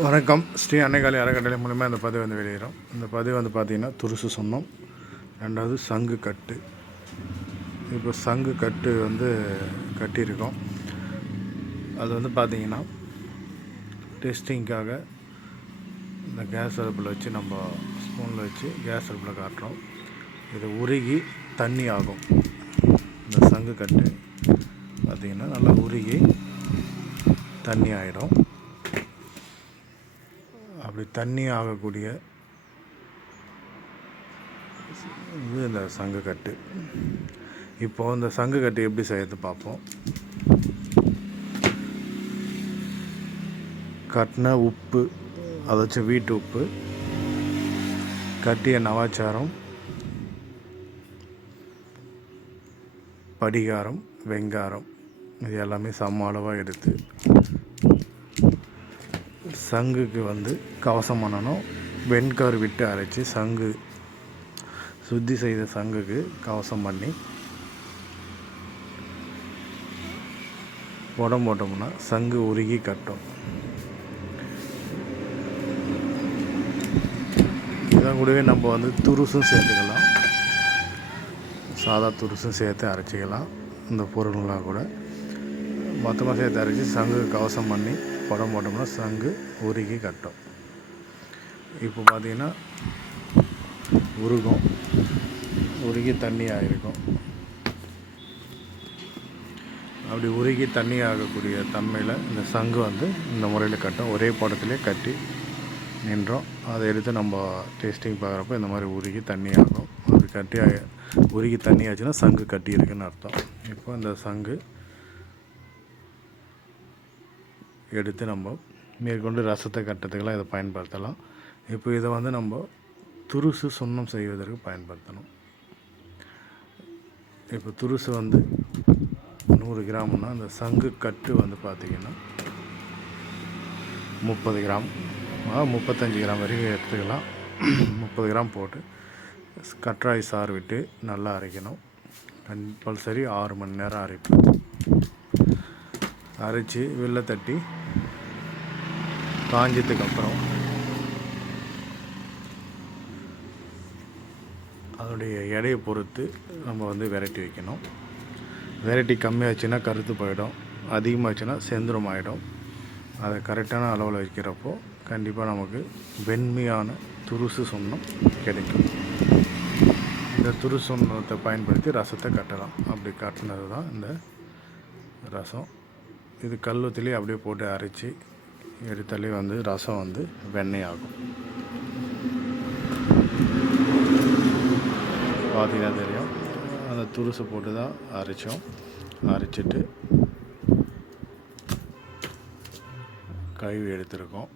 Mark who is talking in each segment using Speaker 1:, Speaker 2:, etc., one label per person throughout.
Speaker 1: வணக்கம். ஸ்ரீ அன்னைக்காலி அறக்கட்டளை மூலிமா இந்த பதிவு வந்து வெளியிடும் இந்த பதிவு வந்து பார்த்திங்கன்னா துருசு சொன்னோம். ரெண்டாவது சங்கு கட்டு. இப்போ சங்கு கட்டு வந்து கட்டியிருக்கோம். அது வந்து பார்த்திங்கன்னா டெஸ்டிங்க்காக இந்த கேஸ் அடுப்பில் வச்சு நம்ம ஸ்பூனில் வச்சு கேஸ் அடுப்பில் காட்டுறோம். இது உருகி தண்ணி ஆகும். இந்த சங்கு கட்டு பார்த்திங்கன்னா நல்லா உருகி தண்ணி ஆகிடும் தண்ணி ஆகக்கூடிய இது இந்த சங்கு கட்டு. இப்போ இந்த சங்கு கட்டு எப்படி செய்யறது பார்ப்போம். கட்டின உப்பு அதாச்சும் வீட்டு உப்பு கட்டிய நவாச்சாரம் படிகாரம் வெங்காரம் இது எல்லாமே சம அளவாக எடுத்து சங்குக்கு வந்து கவசம் பண்ணணும். வெண்கார் விட்டு அரைச்சி சங்கு சுத்தி செய்த சங்குக்கு கவசம் பண்ணி உடம்பு போட்டோம்னா சங்கு உருகி கட்டும். இதெல்லாம் கூடவே நம்ம வந்து துருசும் சேர்த்துக்கலாம். சாதா துருசும் சேர்த்து அரைச்சிக்கலாம். இந்த பொருள்லாம் கூட மொத்தமாக சேர்த்து அரைச்சி சங்கு கவசம் பண்ணி படம் போட்டோம்னா சங்கு உருகி கட்டும். இப்போ பார்த்தீங்கன்னா உருகும். உருகி தண்ணி ஆகிருக்கும் அப்படி உருகி தண்ணி ஆகக்கூடிய தன்மையில் இந்த சங்கு வந்து இந்த முறையில் கட்டும். ஒரே படத்துலேயே கட்டி நின்றோம். அதை எடுத்து நம்ம டேஸ்டிங் பார்க்குறப்ப இந்த மாதிரி உருகி தண்ணி ஆகும் அது கட்டி ஆகி- உருகி தண்ணி ஆச்சுன்னா சங்கு கட்டி இருக்குன்னு அர்த்தம். இப்போ இந்த சங்கு எடுத்து நம்ம மேற்கொண்டு ரசத்தை கட்டுறதுக்கெல்லாம் இதை பயன்படுத்தலாம். இப்போ இதை வந்து நம்ம துருசு சுண்ணம் செய்வதற்கு பயன்படுத்தணும். இப்போ துருசு வந்து நூறு கிராம்னா அந்த சங்கு கட்டு வந்து பார்த்திங்கன்னா முப்பது கிராம். முப்பத்தஞ்சு கிராம் வரைக்கும் எடுத்துக்கலாம். முப்பது கிராம் போட்டு கற்றாய் சாறு விட்டு நல்லா அரைக்கணும். கம்பல்சரி ஆறு மணி நேரம் அரைப்பேன். அரைச்சி வெளில தட்டி காஞ்சதுக்கப்புறம் அதோடைய எடையை பொறுத்து நம்ம வந்து விரட்டி வைக்கணும். வெரைட்டி கம்மியாச்சுன்னா கருத்து போயிடும். அதிகமாகச்சுன்னா செந்துரம் ஆகிடும் அதை கரெக்டான அளவில் வைக்கிறப்போ கண்டிப்பாக நமக்கு வெண்மையான துருசு சுண்ணம் கிடைக்கும். இந்த துருசு சுண்ணத்தை பயன்படுத்தி ரசத்தை கட்டலாம். அப்படி கட்டினது தான் இந்த ரசம். இது கல்லுத்திலே அப்படியே போட்டு அரைச்சி எடுத்தாலே வந்து ரசம் வந்து வெண்ணெய் ஆகும். பார்த்தீங்கன்னா தெரியும். அந்த துருசு போட்டு தான் அரைச்சோம். அரைச்சிட்டு கழுவி எடுத்திருக்கோம்.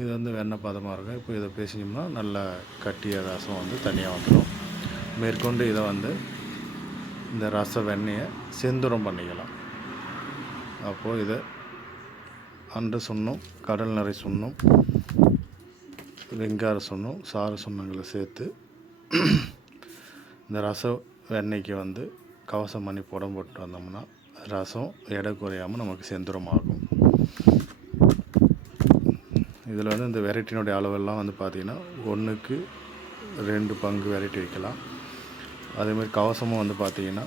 Speaker 1: இது வந்து வெண்ணெய் பதமாக இருக்கும். இப்போ இதை பேசினோம்னா நல்ல கட்டிய ரசம் வந்து தனியாக வந்துடும் மேற்கொண்டு இதை வந்து இந்த ரச வெண்ணெயை செந்துரம் பண்ணிக்கலாம். அப்போது இதை அண்டு சொன்னோம் கடல் நிறை சொன்னோம் வெங்கார சுண்ணும் சார சுண்ணங்களை சேர்த்து இந்த ரசம் வெண்ணெய்க்கு வந்து கவசம் பண்ணி புடம் போட்டு வந்தோம்னா ரசம் எடை குறையாமல் நமக்கு செந்துரம் இதில் வந்து இந்த வெரைட்டினுடைய அளவெல்லாம் வந்து பார்த்திங்கன்னா ஒன்றுக்கு ரெண்டு பங்கு வெரைட்டி வைக்கலாம். அதேமாதிரி கவசமும் வந்து பார்த்திங்கன்னா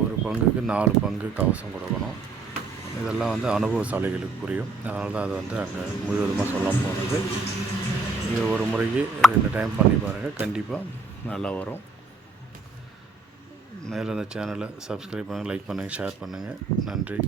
Speaker 1: ஒரு பங்குக்கு நாலு பங்கு கவசம் கொடுக்கணும். இதெல்லாம் வந்து அனுபவசாலிகளுக்கு புரியும் அதனால தான் அது வந்து அங்கே முழுவதுமாக சொல்ல போனது. இது ஒரு முறைக்கு ரெண்டு டைம் பண்ணி பாருங்கள் கண்டிப்பாக நல்லா வரும். மேலே இந்த சேனலை சப்ஸ்கிரைப் பண்ணுங்கள் லைக் பண்ணுங்கள் ஷேர் பண்ணுங்கள் நன்றி.